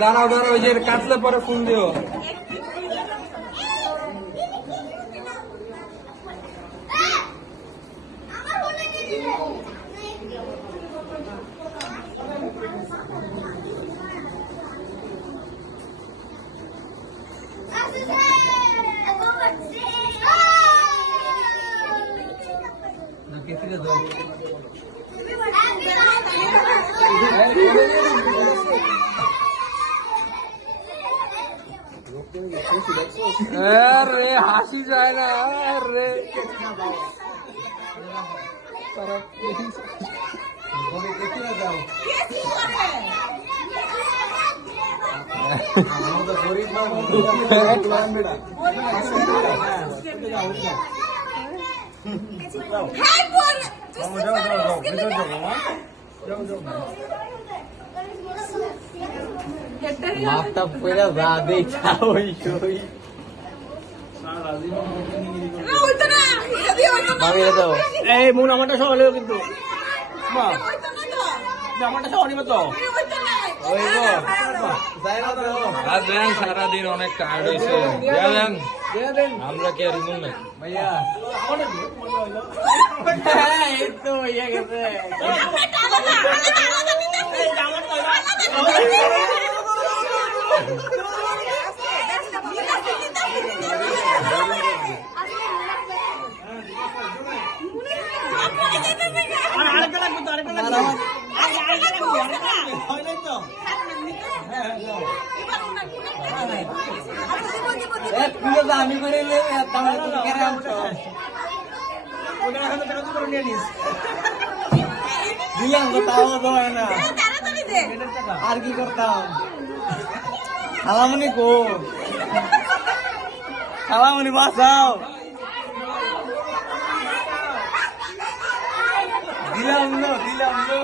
দাঁড়াও দাঁড়াও, ওই যে কাটলে পরে ফোন দিও। রে হাসি যায় না রে। মাথা পড়া যা দেখা ওই সই এই মন আমারটা সব হলেও কিন্তু আমারটা সব অনিব তো সারাদিন অনেক টায়ার্ড হয়েছে। আমরা কি আর ইমন নাই ভাইয়া এই তো হইয়া গেছে। আমি করে দিলাম তো তাও হয় না, আর কি করতাম। খালামনি কো, খালামনি বাঁচাও। দিলাম না দিলাম না।